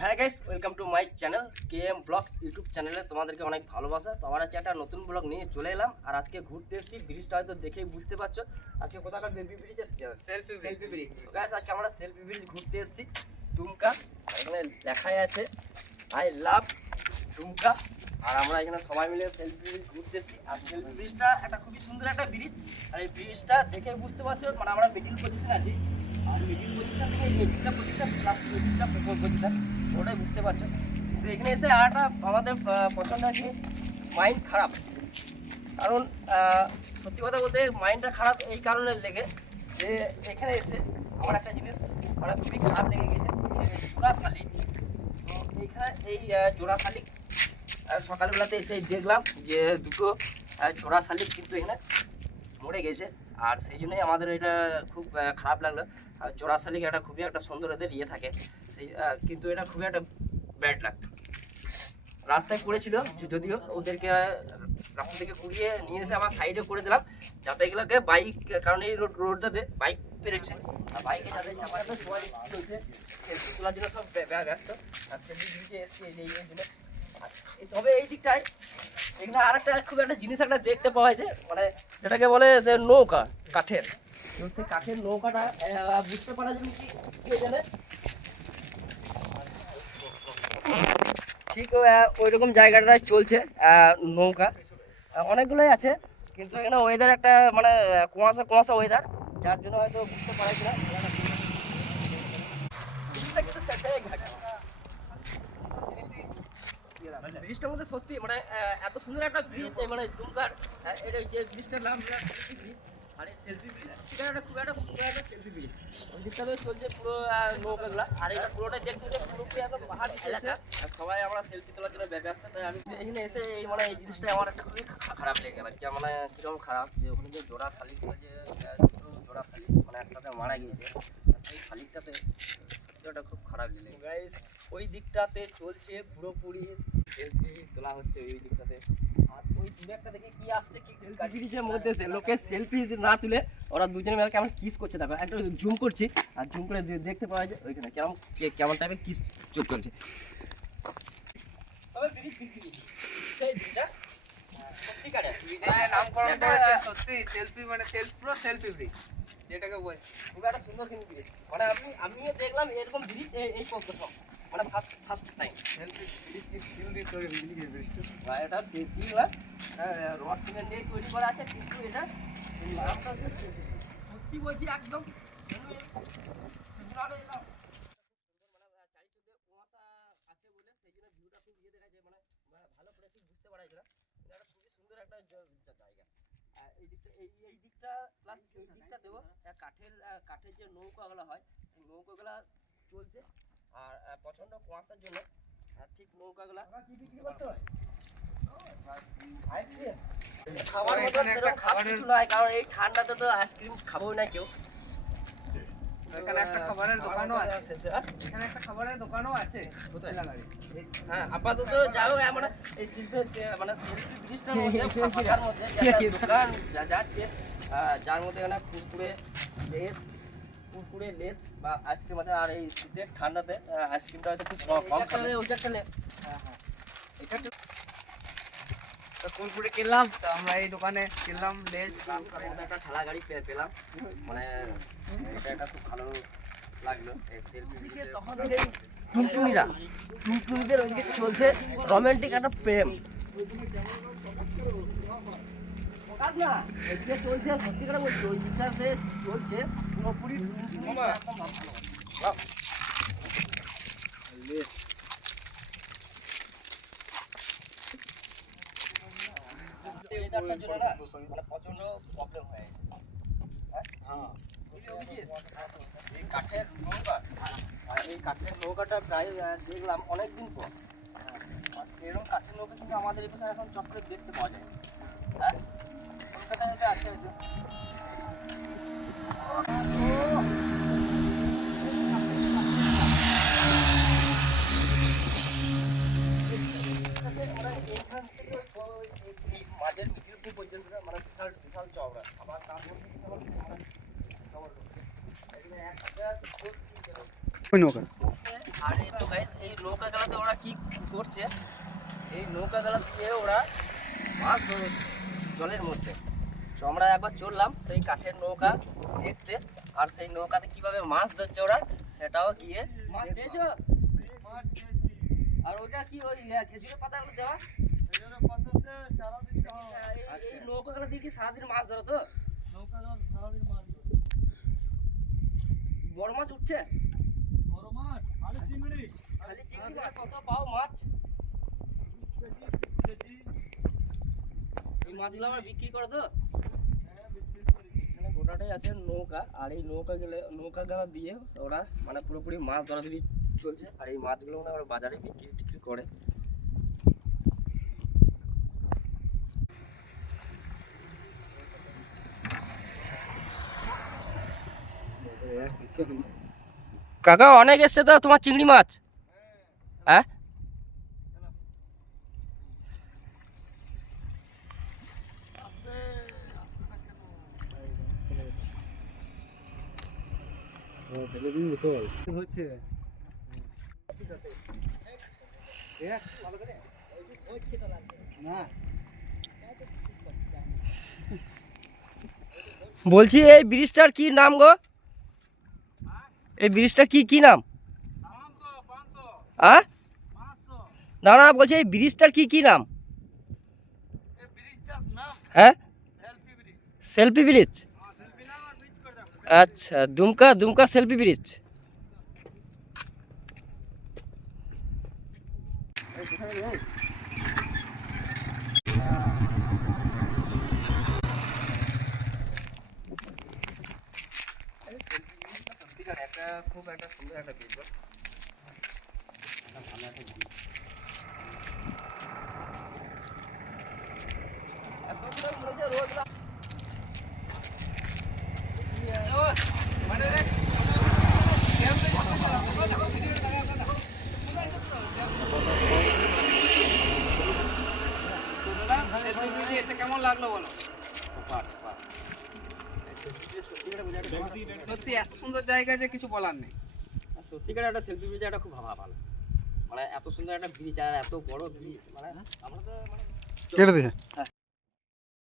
হ্যাঁ guys, welcome to my channel KM blog YouTube চ্যানেলে তোমাদেরকে অনেক ভালোবাসা। তো আমার আজকে একটা নতুন ব্লগ নিয়ে চলে এলাম, আর আজকে ঘুরতে এসেছি। ব্রিজটা হয়তো দেখেই বুঝতে পারছো আজকে কোথাকার বেবি ব্রিজ এসেছি, সেলফি ব্রিজ। গাইস আজকে আমরা সেলফি ব্রিজ ঘুরতে এসেছি দুমকা। এখানে লেখাই আছে আই লাভ দুমকা, আর আমরা এখানে সবাই মিলে সেলফি ব্রিজ ঘুরতে এসেছি। আর সেলফি ব্রিজটা একটা খুবই সুন্দর একটা ব্রিজ, আর এই ব্রিজটা দেখে বুঝতে পারছো মানে আমরা মিডিল পজিশন আছি। আর মিডিল পজিশন থেকে এইটা পজিশন প্লাস এইটা প্রথম পজিশন, ওটাই বুঝতে পারছো। তো এখানে এসে আরটা আমাদের পছন্দ আছে মাইন্ড খারাপ, কারণ সত্যি কথা বলতে মাইন্ডটা খারাপ এই কারণে লেগে যে এখানে এসে আমার একটা জিনিস মানে খুবই খারাপ লেগে গেছে, যে জোড়া শালিক। তো এইখানে এই জোড়া শালিক সকালবেলাতে এসে দেখলাম যে দুটো জোড়া শালিক কিন্তু এখানে মরে গেছে, আর সেই জন্যই আমাদের এটা খুব খারাপ লাগলো। আর জোড়া শালিক একটা খুবই একটা সুন্দর এদের ইয়ে থাকে, সেই কিন্তু এটা খুবই একটা ব্যাড লাগ। রাস্তায় পড়েছিল, যদিও ওদেরকে রাস্তা থেকে কুড়িয়ে নিয়ে এসে আমার সাইডে করে দিলাম, যাতে এগুলোকে বাইক, কারণ এই রোডটাতে বাইক পেরেছে, আর বাইকে যাতে চাপাতে সবাই চলছে সেলফি তোলার জন্য সব ব্যস্ত, আর সেলফি দিতে এসছি এই জন্য। তবে এই দিকটায় এখানে আর একটা খুব একটা জিনিস একটা দেখতে পাওয়া যায়, মানে যেটাকে বলে যে নৌকা কাঠের। তো সেই কাঠের নৌকাটা বুঝতে পারার জন্য কি জানে ঠিক ওই রকম জায়গাটায় চলছে নৌকা, অনেকগুলোই আছে, কিন্তু এখানে ওয়েদার একটা মানে কুয়াশা কুয়াশা ওয়েদার, যার জন্য হয়তো বুঝতে পারছি না। ব্রিজটার মধ্যে সত্যি মানে এত সুন্দর একটা ব্রিজ, মানে দুমকার এটা যে ব্রিজটার নাম ব্রিজ, আর এই সেলফি ব্রিজ সত্যিকার একটা খুব একটা সুন্দর একটা সেলফি ব্রিজ। ওই দিকটাতে চলছে পুরো নৌকাগুলা, আর এটা পুরোটাই দেখতে পুরোপুরি এত পাহাড় এলাকা, আর সবাই আমরা সেলফি তোলার জন্য ব্যস্ত। তাই আমি এখানে এসে এই মানে এই জিনিসটা আমার একটা খুবই খারাপ লেগে গেল, কি মানে কিরকম খারাপ যে ওখানে যে জোড়া শালিক, যে দুটো জোড়া শালিক মানে একসাথে মারা গিয়েছে, সেই শালিকটাতে সত্যি ওটা খুব খারাপ লেগে গাইস। ওই দিকটাতে চলছে পুরোপুরি সেলফি তোলা হচ্ছে ওই দিকটাতে, আর ওই দূরে একটা দেখে কি আসছে, কি ব্রিজের মধ্যে লোকে সেলফি না তুলে ওরা দুজনে মিলে কেমন কিস করছে। দেখো একটা জুম করছি, আর জুম করে দেখতে পাওয়া যায় ওইখানে কেমন টাইপের কিস চলছে। তবে ব্রিজ সেই ব্রিজটা সত্যিকারের নামকরণ করেছে সত্যি সেলফি, মানে পুরো সেলফি ব্রিজ যেটাকে বলছি, খুব একটা সুন্দর কিন্তু ব্রিজ। মানে আমিও দেখলাম এরকম ব্রিজ এই প্রথম, মানে ফার্স্ট টাইম সেলফি ব্রিজ। এটা বেশি রড সিমেন্ট দিয়ে তৈরি করা আছে, কিন্তু এটা নামটা হচ্ছে সত্যি বলছি একদম চারিদিকে কুয়াশা আছে বলে সেই জন্য ভিউটা খুব ইয়ে দেখা যায়, মানে ভালো করে ঠিক বুঝতে পারা যায় না। এটা খুবই সুন্দর একটা জায়গা। এই দিকটা প্লাস এই দিকটা দেবো কাঠের যে নৌকাগুলো হয়, সেই নৌকাগুলো চলছে, আর প্রচন্ড কুয়াশার জন্য ঠিক নৌকাগুলা কি বিক্রি করতে হয় খাবার কিছু নয়, কারণ এই ঠান্ডাতে তো আইসক্রিম খাবো না কেউ। এখানে একটা খাবারের দোকানও আছে, এখানে একটা খাবারের দোকানও আছে। হ্যাঁ আপাতত যাও এমন এই মানে ব্রিজটার মধ্যে ফাঁকার মধ্যে দোকান যাচ্ছে, যার মধ্যে এখানে কুরকুরে লেস বা আইসক্রিম আছে। আর এই শীতের ঠান্ডাতে আইসক্রিমটা হয়তো খুব কম খাবে। ওইটা খেলে হ্যাঁ এটা কুরকুরে কিনলাম, তো আমরা এই দোকানে কিনলাম লেস, একটা ঠেলা গাড়ি পেলাম, মানে এটা একটা খুব ভালো লাগলো। তখন এই টুনটুনিদের ওইদিকে চলছে রোমান্টিক একটা প্রেম চলছে, সত্যিকার বলছি ওই দিকটাতে চলছে পুরোপুরি প্রচন্ড প্রবলেম হয়। এই কাঠের নৌকা, এই কাঠের নৌকাটা প্রায় দেখলাম অনেকদিন পর, এরকম কাঠের নৌকা কিন্তু আমাদের এই পাশে এখন চট করে দেখতে পাওয়া যায়। হ্যাঁ কলকাতায় আছে মাঝের মিডিল পর্যন্ত, মানে বিশাল বিশাল চওড়া, আবার তার মধ্যে ওই নৌকা আর এই তো গাইস এই নৌকাগুলোতে ওরা কি করছে, এই নৌকাগুলো দিয়ে ওরা মাছ ধরছে জলের মধ্যে। তো আমরা একবার চললাম সেই কাঠের নৌকা দেখতে, আর সেই নৌকাতে কিভাবে মাছ ধরছে ওরা সেটাও গিয়ে মাছ পেয়েছো। আর ওটা কি ওই খেজুরের পাতাগুলো দেওয়া, এই নৌকাগুলো দিয়ে কি সারাদিন মাছ ধরো? তো বড় মাছ উঠছে, খালি চিংড়ি মাছ। কত পাও মাছ? এই মাছগুলো আমরা বিক্রি করে তো এখানে গোটাটাই আছে নৌকা, আর এই নৌকাগুলো দিয়ে ওরা মানে পুরোপুরি মাছ ধরাধরি চলছে। আর এই মাছগুলো মানে ওরা বাজারে বিক্রি করে। কাকা অনেক এসছে তো তোমার চিংড়ি মাছ? হ্যাঁ বলছি এই ব্রিজটার কি নাম গো? এই ব্রিজটার কি নাম? না না, বলছি এই ব্রিজটার কি নাম? হ্যাঁ, সেলফি ব্রিজ। আচ্ছা, দুমকা সেলফি ব্রিজ। খুব একটা সুন্দর একটা ব্রিজ, ভালো একটা ব্রিজ। কেমন লাগলো বলো? সত্যি এত সুন্দর জায়গা যে কিছু বলার নেই। সত্যিকার একটা সেলফি ব্রিজ একটা খুব ভালো, মানে এত সুন্দর একটা ব্রিজ আর এত বড় ব্রিজ, মানে আমরা তো মানে কেটে দিয়েছে।